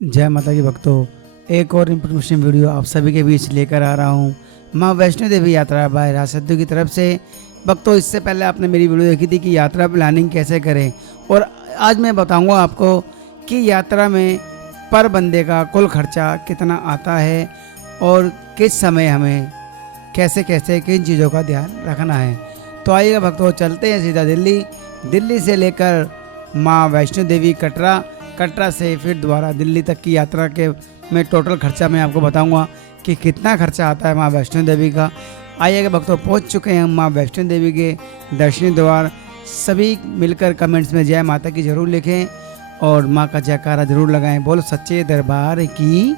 जय माता की भक्तों, एक और इन्फॉर्मेशन वीडियो आप सभी के बीच लेकर आ रहा हूँ। माँ वैष्णो देवी यात्रा बाय राज सिद्धू की तरफ से। भक्तों, इससे पहले आपने मेरी वीडियो देखी थी कि यात्रा प्लानिंग कैसे करें, और आज मैं बताऊँगा आपको कि यात्रा में पर बंदे का कुल खर्चा कितना आता है और किस समय हमें कैसे कैसे किन चीज़ों का ध्यान रखना है। तो आइएगा भक्तों, चलते हैं सीधा दिल्ली से लेकर माँ वैष्णो देवी कटरा से फिर दोबारा दिल्ली तक की यात्रा के में टोटल खर्चा मैं आपको बताऊंगा कि कितना खर्चा आता है माँ वैष्णो देवी का। आइएगा भक्तों, पहुंच चुके हैं हम माँ वैष्णो देवी के दर्शनी द्वार। सभी मिलकर कमेंट्स में जय माता की जरूर लिखें और माँ का जयकारा जरूर लगाएं। बोलो सच्चे दरबार की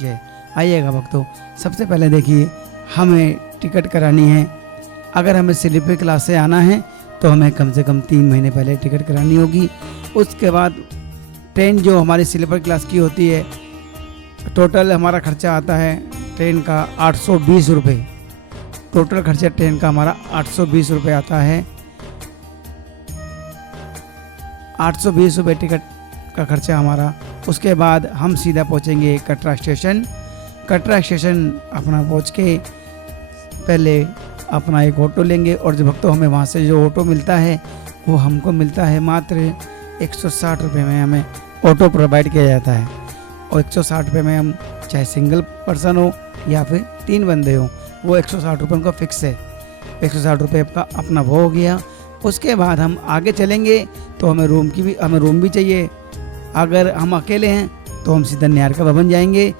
जय। आइएगा भक्तों, सबसे पहले देखिए, हमें टिकट करानी है। अगर हमें स्लीपर क्लास से आना है तो हमें कम से कम 3 महीने पहले टिकट करानी होगी। उसके बाद ट्रेन जो हमारी स्लीपर क्लास की होती है, टोटल हमारा खर्चा आता है ट्रेन का 820 रुपये। टोटल खर्चा ट्रेन का हमारा 820 रुपये आता है। 820 रुपये टिकट का खर्चा हमारा। उसके बाद हम सीधा पहुंचेंगे कटरा स्टेशन। कटरा स्टेशन अपना पहुंच के पहले अपना एक ऑटो लेंगे, और जो भक्तों हमें वहाँ से जो ऑटो मिलता है वो हमको मिलता है मात्र 160 रुपये में। हमें ऑटो प्रोवाइड किया जाता है, और 160 रुपये में हम चाहे सिंगल पर्सन हो या फिर 3 बंदे हो, वो 160 रुपये उनका फिक्स है। 160 रुपये का अपना वो हो गया। उसके बाद हम आगे चलेंगे तो हमें रूम भी चाहिए। अगर हम अकेले हैं तो हम सीधा निहारिका भवन जाएंगे।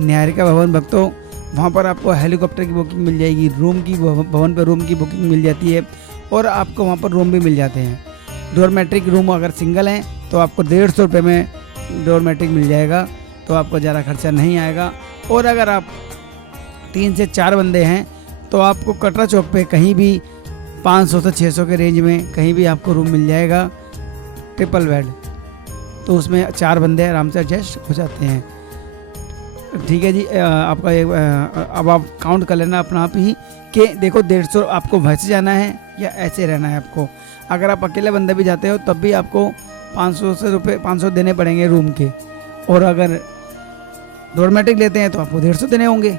निहारिका भवन भक्तों, वहाँ पर आपको हेलीकॉप्टर की बुकिंग मिल जाएगी, भवन पर रूम की बुकिंग मिल जाती है, और आपको वहाँ पर रूम भी मिल जाते हैं। डोरमेट्रिक रूम अगर सिंगल हैं तो आपको 150 रुपये में डोरमेट्रिक मिल जाएगा, तो आपको ज़्यादा खर्चा नहीं आएगा। और अगर आप 3 से 4 बंदे हैं तो आपको कटरा चौक पे कहीं भी 500 से 600 के रेंज में कहीं भी आपको रूम मिल जाएगा, ट्रिपल बेड। तो उसमें 4 बंदे आराम से एडजस्ट हो जाते हैं। ठीक है जी। आपका अब आप काउंट कर लेना अपना आप ही कि देखो 150 आपको वैसे जाना है या ऐसे रहना है आपको। अगर आप अकेले बंदे भी जाते हो तब भी आपको 500 देने पड़ेंगे रूम के, और अगर डोरमेट्रिक लेते हैं तो आपको 150 देने होंगे।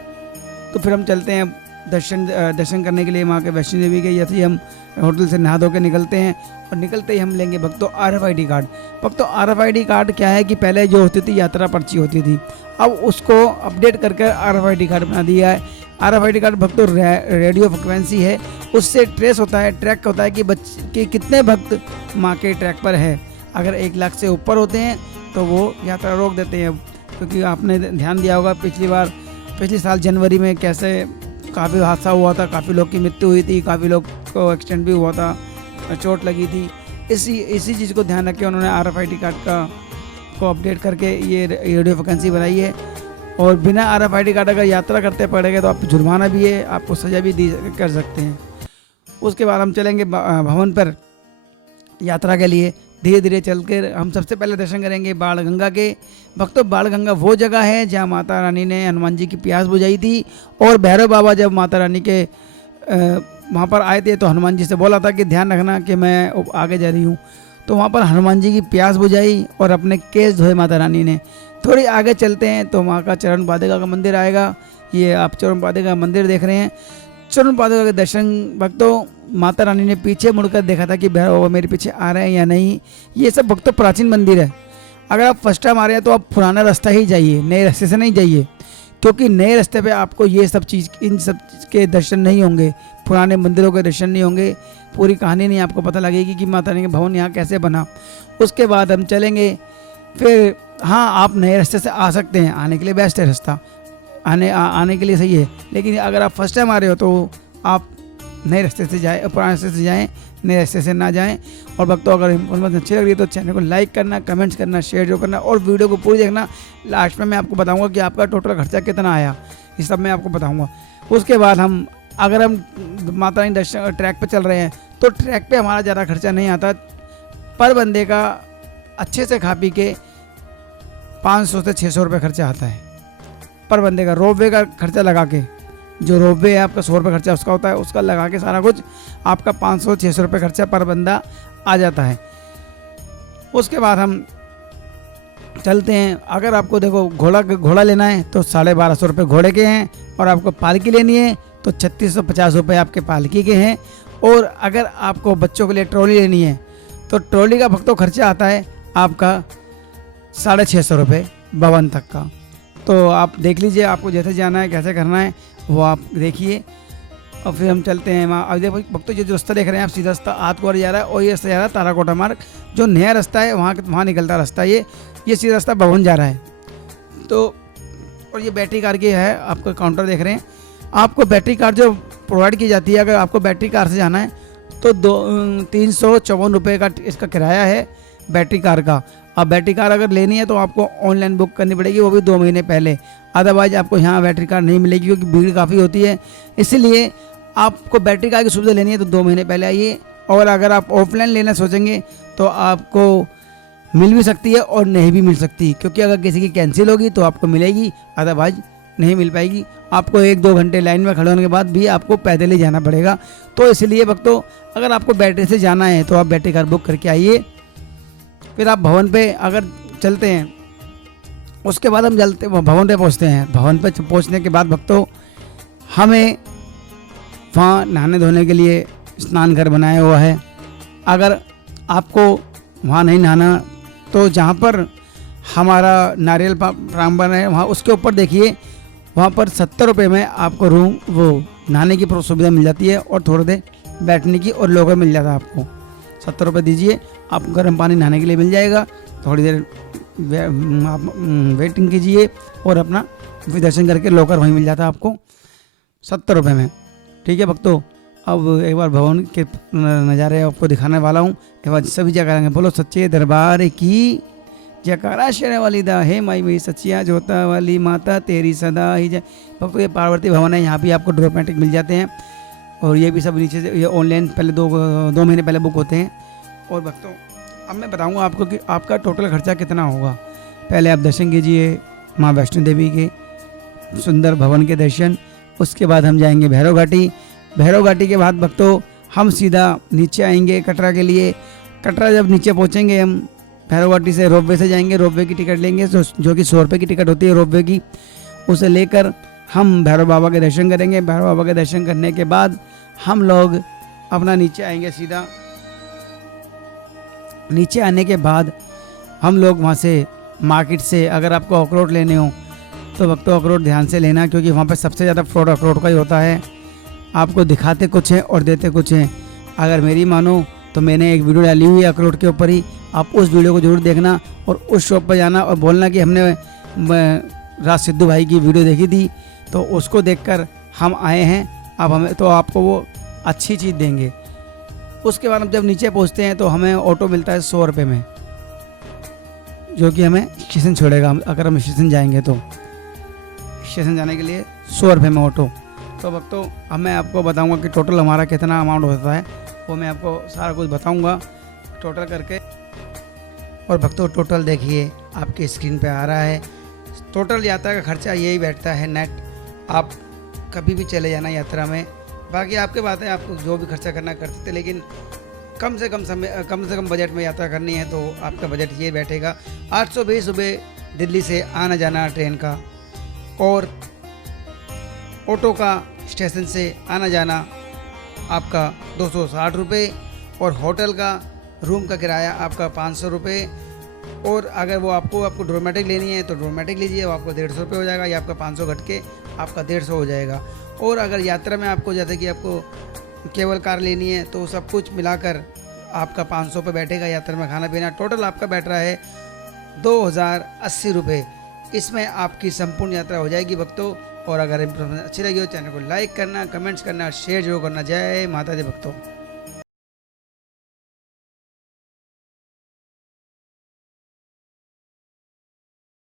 तो फिर हम चलते हैं दर्शन करने के लिए माँ के वैष्णो देवी के। जैसे ही हम होटल से नहा धो के निकलते हैं, और निकलते ही हम लेंगे भक्तों RFID कार्ड। भक्तों RFID कार्ड क्या है कि पहले जो होती थी यात्रा पर्ची होती थी, अब उसको अपडेट करके RFID कार्ड बना दिया है। RFID कार्ड भक्तों रेडियो फ्रिक्वेंसी है, उससे ट्रेस होता है, ट्रैक होता है कि कितने भक्त माँ के ट्रैक पर है। अगर 1 लाख से ऊपर होते हैं तो वो यात्रा रोक देते हैं। क्योंकि आपने ध्यान दिया होगा पिछले साल जनवरी में कैसे काफ़ी हादसा हुआ था, काफ़ी लोग की मृत्यु हुई थी, काफ़ी लोग को एक्सीडेंट भी हुआ था, चोट लगी थी। इसी चीज़ को ध्यान रख के उन्होंने RFID कार्ड को अपडेट करके ये रेडियो वैकेंसी बनाई है। और बिना RFID कार्ड अगर यात्रा करते पड़ेगा तो आप जुर्माना भी है, आपको सज़ा भी कर सकते हैं। उसके बाद हम चलेंगे भवन पर यात्रा के लिए। धीरे धीरे चलकर हम सबसे पहले दर्शन करेंगे बाण गंगा के। भक्तों, बाण गंगा वो जगह है जहाँ माता रानी ने हनुमान जी की प्यास बुझाई थी, और भैरव बाबा जब माता रानी के वहाँ पर आए थे तो हनुमान जी से बोला था कि ध्यान रखना कि मैं आगे जा रही हूँ। तो वहाँ पर हनुमान जी की प्यास बुझाई और अपने केस धोए माता रानी ने। थोड़ी आगे चलते हैं तो वहाँ का चरण पादुका का मंदिर आएगा। ये आप चरण पादुका का मंदिर देख रहे हैं। चरण पादुका के दर्शन भक्तों, माता रानी ने पीछे मुड़कर देखा था कि भैरव बाबा मेरे पीछे आ रहे हैं या नहीं। ये सब भक्तों प्राचीन मंदिर है। अगर आप फर्स्ट टाइम आ रहे हैं तो आप पुराना रास्ता ही जाइए, नए रास्ते से नहीं जाइए, क्योंकि नए रास्ते पे आपको इन सब चीज़ के दर्शन नहीं होंगे, पुराने मंदिरों के दर्शन नहीं होंगे, पूरी कहानी नहीं आपको पता लगेगी कि माता रानी का भवन यहाँ कैसे बना। उसके बाद हम चलेंगे फिर। हाँ, आप नए रास्ते से आ सकते हैं, आने के लिए बेस्ट है रास्ता, आने के लिए सही है। लेकिन अगर आप फर्स्ट टाइम आ रहे हो तो आप नए रास्ते से जाएँ, पुराने रास्ते से जाएँ, नए रास्ते से ना जाएं। और भक्तों, अगर इन्फॉर्मेशन अच्छी लग रही है तो चैनल को लाइक करना, कमेंट्स करना, शेयर जो करना, और वीडियो को पूरी देखना। लास्ट में मैं आपको बताऊंगा कि आपका टोटल खर्चा कितना आया, ये सब मैं आपको बताऊंगा। उसके बाद अगर हम माता रानी दर्शन ट्रैक पर चल रहे हैं तो ट्रैक पे हमारा ज़्यादा खर्चा नहीं आता। पर बंदे का अच्छे से खा पी के 500 से 600 रुपये खर्चा आता है पर बंदे का। रोपवे का खर्चा लगा के, जो रोपवे है आपका 100 रुपये खर्चा उसका होता है, उसका लगा के सारा कुछ आपका 500-600 रुपये खर्चा पर बंदा आ जाता है। उसके बाद हम चलते हैं। अगर आपको देखो घोड़ा लेना है तो 1250 रुपये घोड़े के हैं, और आपको पालकी लेनी है तो 3650 रुपये आपके पालकी के हैं। और अगर आपको बच्चों के लिए ट्रॉली लेनी है तो ट्रॉली का भक्तों खर्चा आता है आपका 650 रुपये भवन तक का। तो आप देख लीजिए आपको जैसे जाना है, कैसे करना है वो आप देखिए। और फिर हम चलते हैं वहाँ। अब देखो भक्तों, जो रास्ता देख रहे हैं आप, सीधा रास्ता आतकोर जा रहा है, और ये रास्ता जा रहा है ताराकोटा मार्ग, जो नया रास्ता है वहाँ निकलता रास्ता ये सीधा रास्ता भवन जा रहा है। तो और ये बैटरी कार की है, आपको काउंटर देख रहे हैं। आपको बैटरी कार जो प्रोवाइड की जाती है, अगर आपको बैटरी कार से जाना है तो 354 रुपये का इसका किराया है बैटरी कार का। अब बैटरी कार अगर लेनी है तो आपको ऑनलाइन बुक करनी पड़ेगी, वो भी 2 महीने पहले, अदरवाइज आपको यहाँ बैटरी कार नहीं मिलेगी, क्योंकि भीड़ काफ़ी होती है। इसलिए आपको बैटरी कार की सुविधा लेनी है तो 2 महीने पहले आइए। और अगर आप ऑफलाइन लेना सोचेंगे तो आपको मिल भी सकती है और नहीं भी मिल सकती, क्योंकि अगर किसी की कैंसिल होगी तो आपको मिलेगी, अदरवाइज नहीं मिल पाएगी। आपको 1-2 घंटे लाइन में खड़े होने के बाद भी आपको पैदल ही जाना पड़ेगा। तो इसलिए भक्तों, अगर आपको बैटरी से जाना है तो आप बैटरी कार बुक करके आइए। फिर आप भवन पे अगर चलते हैं, उसके बाद हम भवन पे पहुँचते हैं। भवन पे पहुँचने के बाद भक्तों, हमें वहाँ नहाने धोने के लिए स्नान घर बनाया हुआ है। अगर आपको वहाँ नहीं नहाना तो जहाँ पर हमारा नारियल फार्म बना है वहाँ, उसके ऊपर देखिए, वहाँ पर 70 रुपये में आपको रूम वो नहाने की सुविधा मिल जाती है, और थोड़ी देर बैठने की और लोगर मिल जाता है आपको। 70 रुपये दीजिए, आपको गर्म पानी नहाने के लिए मिल जाएगा। थोड़ी देर आप वेटिंग कीजिए और अपना फिर दर्शन करके लोकर वहीं मिल जाता है आपको 70 रुपये में। ठीक है भक्तों, अब एक बार भवन के नज़ारे आपको दिखाने वाला हूँ। एक बार सभी जगह करेंगे, बोलो सच्चे दरबार की जयकारा शेर वाली दा, हे माई मेरी सच्चिया जोता वाली माता तेरी सदा ही जय। भक्तों, ये पार्वती भवन है, यहाँ भी आपको ड्रोमेटिक मिल जाते हैं, और ये भी सब नीचे से ये ऑनलाइन पहले 2 महीने पहले बुक होते हैं। और भक्तों, अब मैं बताऊँगा आपको कि आपका टोटल खर्चा कितना होगा। पहले आप दर्शन कीजिए माँ वैष्णो देवी के सुंदर भवन के दर्शन, उसके बाद हम जाएंगे भैरव घाटी। भैरव घाटी के बाद भक्तों हम सीधा नीचे आएंगे कटरा के लिए। कटरा जब नीचे पहुंचेंगे, हम भैरव घाटी से रोपवे से जाएंगे, रोपवे की टिकट लेंगे जो कि 100 रुपये की टिकट होती है रोपवे की। उसे लेकर हम भैरव बाबा के दर्शन करेंगे। भैरव बाबा के दर्शन करने के बाद हम लोग अपना नीचे आएंगे सीधा। नीचे आने के बाद हम लोग वहाँ से मार्केट से, अगर आपको अखरोट लेने हो तो भक्तों अखरोट ध्यान से लेना, क्योंकि वहाँ पर सबसे ज़्यादा फ्रॉड अखरोट का ही होता है। आपको दिखाते कुछ हैं और देते कुछ हैं। अगर मेरी मानो तो मैंने एक वीडियो डाली हुई है अखरोट के ऊपर ही, आप उस वीडियो को जरूर देखना और उस शॉप पर जाना और बोलना कि हमने राज सिद्धू भाई की वीडियो देखी थी, तो उसको देखकर हम आए हैं। अब हमें तो आपको वो अच्छी चीज़ देंगे। उसके बाद हम जब नीचे पहुंचते हैं तो हमें ऑटो मिलता है 100 रुपये में, जो कि हमें स्टेशन छोड़ेगा। अगर हम स्टेशन जाएंगे तो स्टेशन जाने के लिए 100 रुपये में ऑटो। तो भक्तों, अब मैं आपको बताऊंगा कि टोटल हमारा कितना अमाउंट होता है, वो मैं आपको सारा कुछ बताऊंगा टोटल करके। और भक्तों, टोटल देखिए आपकी स्क्रीन पे आ रहा है। टोटल यात्रा का खर्चा यही बैठता है नेट। आप कभी भी चले जाना यात्रा में, बाकी आपके बात है, आपको जो भी खर्चा करना कर सकते, लेकिन कम से कम बजट में यात्रा करनी है तो आपका बजट ये बैठेगा 820 रुपये दिल्ली से आना जाना ट्रेन का, और ऑटो का स्टेशन से आना जाना आपका 260 रुपये, और होटल का रूम का किराया आपका 500 रुपये। और अगर वो आपको ड्रोमेटिक लेनी है तो ड्रोमेटिक लीजिए, वो आपको 150 रुपये हो जाएगा, या आपका 500 घट के आपका 150 हो जाएगा। और अगर यात्रा में आपको जैसे कि आपको केवल कार लेनी है तो सब कुछ मिलाकर आपका 500 पे बैठेगा। यात्रा में खाना पीना टोटल आपका बैठ रहा है 2080 रुपये। इसमें आपकी संपूर्ण यात्रा हो जाएगी भक्तों। और अगर इन्फॉर्मेशन अच्छी लगी हो, चैनल को लाइक करना, कमेंट्स करना, शेयर जरूर करना। जय माता दी भक्तों।